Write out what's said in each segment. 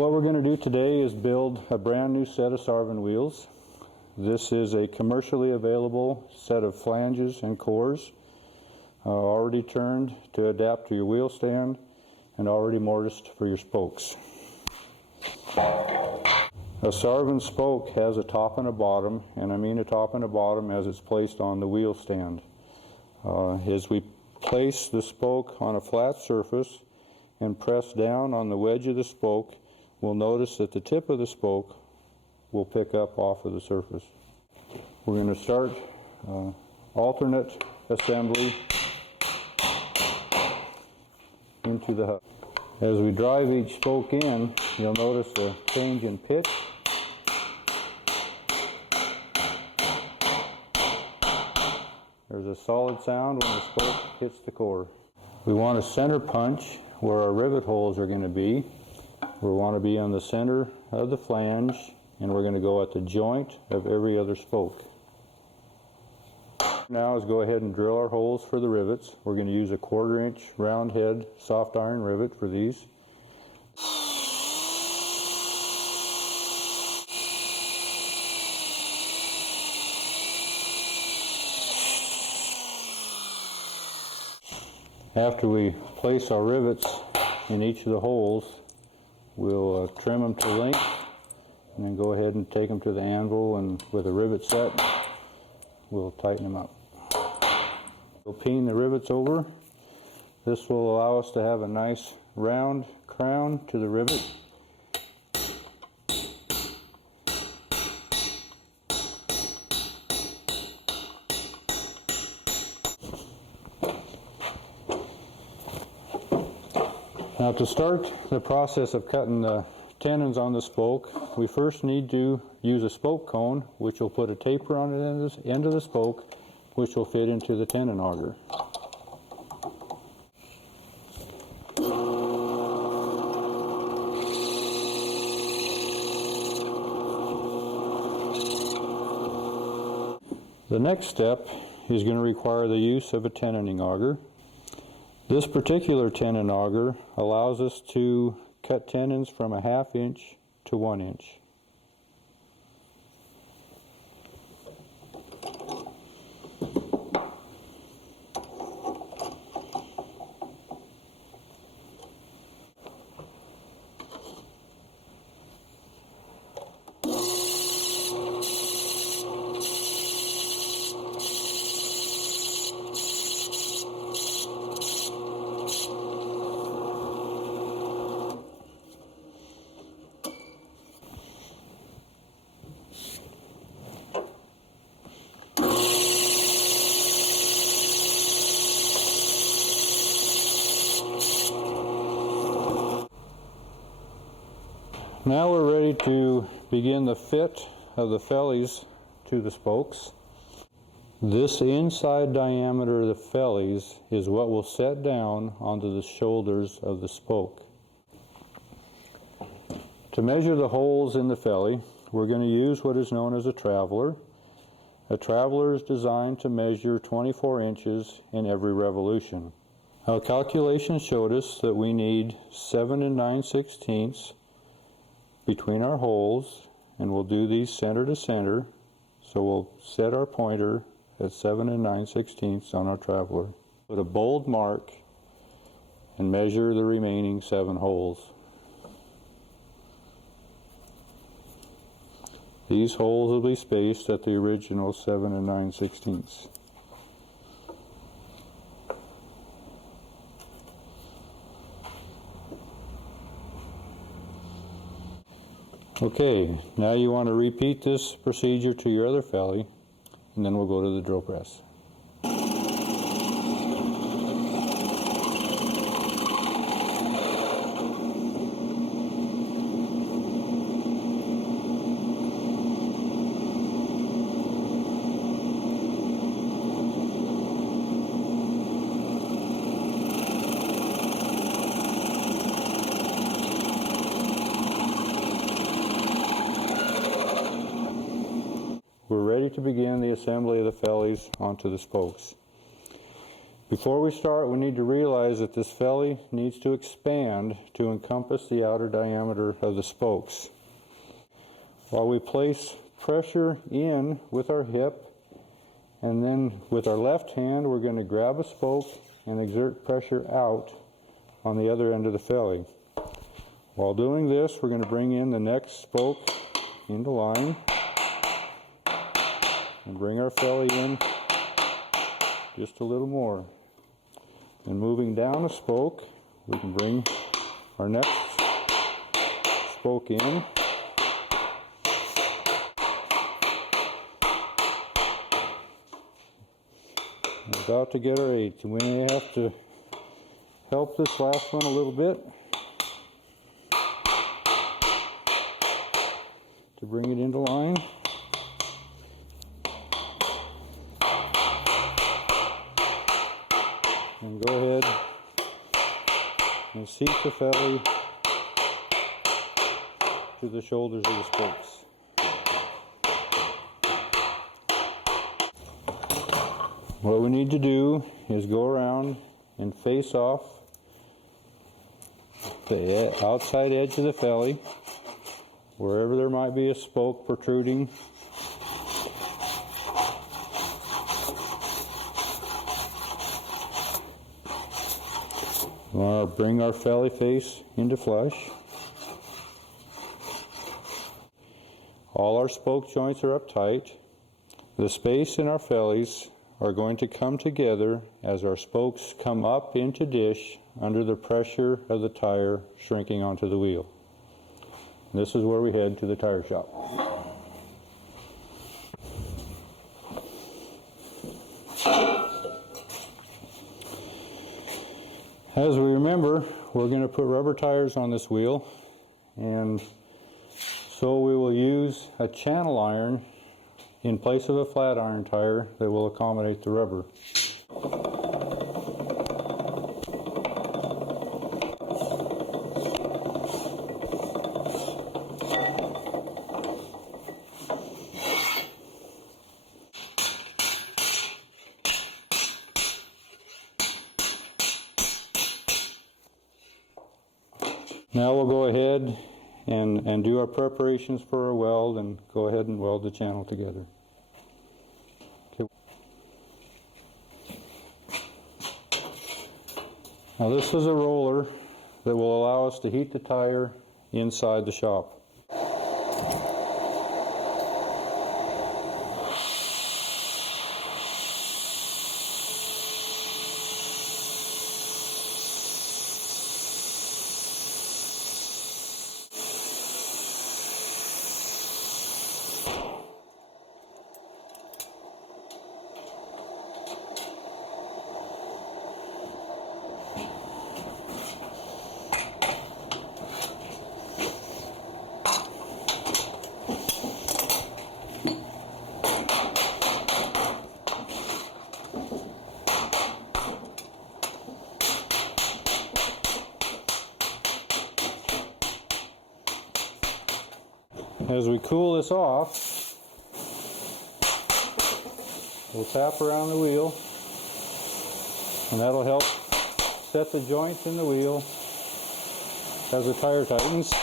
What we're going to do today is build a brand new set of Sarvin wheels. This is a commercially available set of flanges and cores, already turned to adapt to your wheel stand and already mortised for your spokes. A Sarvin spoke has a top and a bottom, and I mean a top and a bottom as it's placed on the wheel stand. As we place the spoke on a flat surface and press down on the wedge of the spoke, we'll notice that the tip of the spoke will pick up off of the surface. We're going to start alternate assembly into the hub. As we drive each spoke in, you'll notice a change in pitch. There's a solid sound when the spoke hits the core. We want a center punch where our rivet holes are going to be. We want to be on the center of the flange, and we're going to go at the joint of every other spoke. Now is go ahead and drill our holes for the rivets. We're going to use a 1/4 inch round head soft iron rivet for these. After we place our rivets in each of the holes, we'll trim them to length and then go ahead and take them to the anvil, and with a rivet set, we'll tighten them up. We'll peen the rivets over. This will allow us to have a nice round crown to the rivet. Now, to start the process of cutting the tenons on the spoke, we first need to use a spoke cone, which will put a taper on the end of the spoke, which will fit into the tenon auger. The next step is going to require the use of a tenoning auger. This particular tenon auger allows us to cut tenons from a 1/2 inch to 1 inch. Now we're ready to begin the fit of the fellies to the spokes. This inside diameter of the fellies is what will set down onto the shoulders of the spoke. To measure the holes in the felly, we're going to use what is known as a traveler. A traveler is designed to measure 24 inches in every revolution. Our calculations showed us that we need 7 9/16 between our holes, and we'll do these center to center. So we'll set our pointer at 7 9/16 on our traveler. Put a bold mark and measure the remaining 7 holes. These holes will be spaced at the original 7 9/16. Okay, now you want to repeat this procedure to your other felly, and then we'll go to the drill press. We're ready to begin the assembly of the fellies onto the spokes. Before we start, we need to realize that this felly needs to expand to encompass the outer diameter of the spokes. While we place pressure in with our hip, and then with our left hand we're going to grab a spoke and exert pressure out on the other end of the felly. While doing this, we're going to bring in the next spoke into line and bring our felly in just a little more. And moving down a spoke, we can bring our next spoke in. We're about to get our 8th. We may have to help this last one a little bit to bring it into line. And go ahead and seat the felly to the shoulders of the spokes. What we need to do is go around and face off the outside edge of the felly, wherever there might be a spoke protruding. Bring our felly face into flush. All our spoke joints are up tight. The space in our fellies are going to come together as our spokes come up into dish under the pressure of the tire shrinking onto the wheel. This is where we head to the tire shop. As we remember, we're going to put rubber tires on this wheel, and so we will use a channel iron in place of a flat iron tire that will accommodate the rubber. Now we'll go ahead and do our preparations for our weld and go ahead and weld the channel together. Okay. Now this is a roller that will allow us to heat the tire inside the shop. As we cool this off, we'll tap around the wheel, and that'll help set the joints in the wheel as the tire tightens.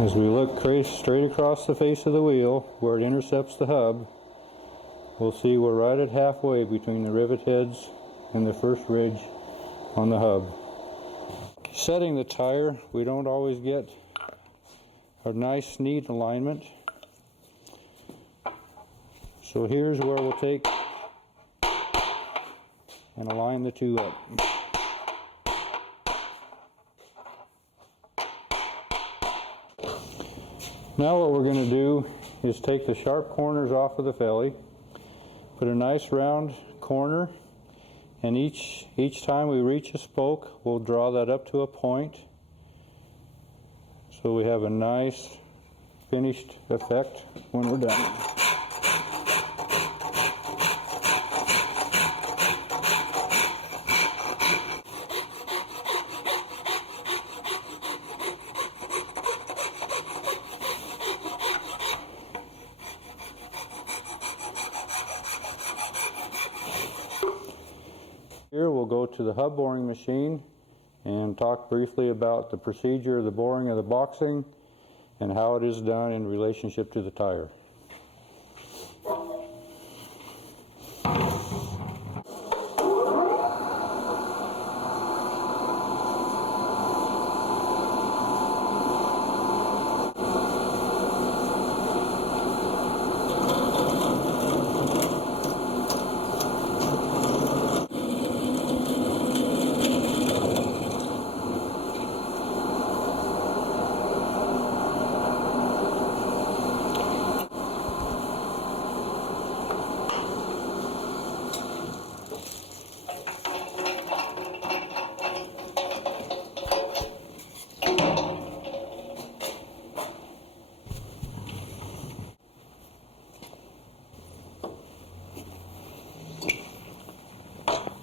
As we look straight across the face of the wheel where it intercepts the hub, we'll see we're right at halfway between the rivet heads and the first ridge on the hub. Setting the tire, we don't always get a nice neat alignment. So here's where we'll take and align the two up. Now what we're going to do is take the sharp corners off of the felly, put a nice round corner, and each time we reach a spoke, we'll draw that up to a point so we have a nice finished effect when we're done. Here we'll go to the hub boring machine and talk briefly about the procedure of the boring of the boxing and how it is done in relationship to the tire.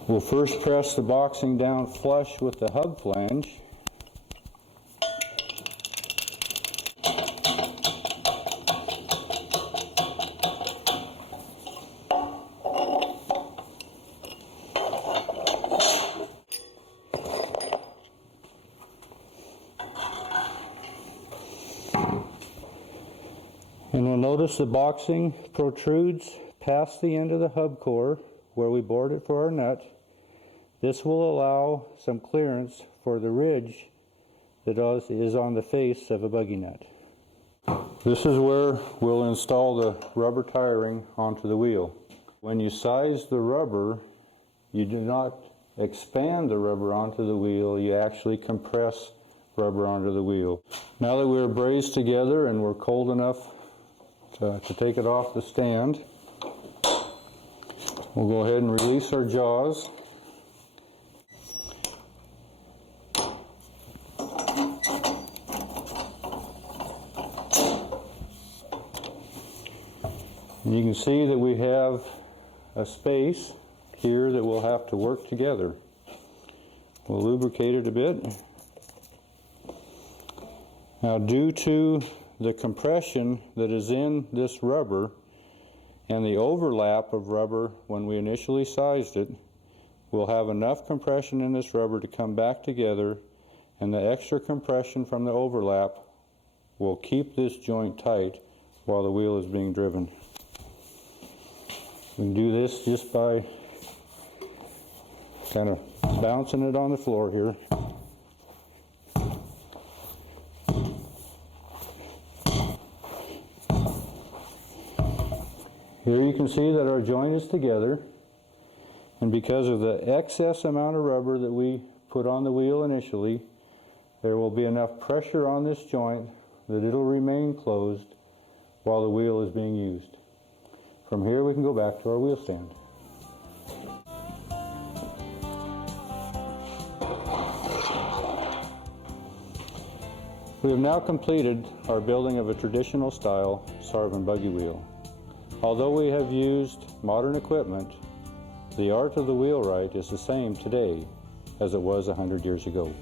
We'll first press the boxing down flush with the hub flange. And we'll notice the boxing protrudes past the end of the hub core where we bored it for our nut. This will allow some clearance for the ridge that is on the face of a buggy nut. This is where we'll install the rubber tiring onto the wheel. When you size the rubber, you do not expand the rubber onto the wheel, you actually compress rubber onto the wheel. Now that we're brazed together and we're cold enough to take it off the stand, we'll go ahead and release our jaws. And you can see that we have a space here that we'll have to work together. We'll lubricate it a bit. Now, due to the compression that is in this rubber and the overlap of rubber when we initially sized it, we'll have enough compression in this rubber to come back together, and the extra compression from the overlap will keep this joint tight while the wheel is being driven. We can do this just by kind of bouncing it on the floor here. Here you can see that our joint is together, and because of the excess amount of rubber that we put on the wheel initially, there will be enough pressure on this joint that it'll remain closed while the wheel is being used. From here we can go back to our wheel stand. We have now completed our building of a traditional style Sarvin buggy wheel. Although we have used modern equipment, the art of the wheelwright is the same today as it was 100 years ago.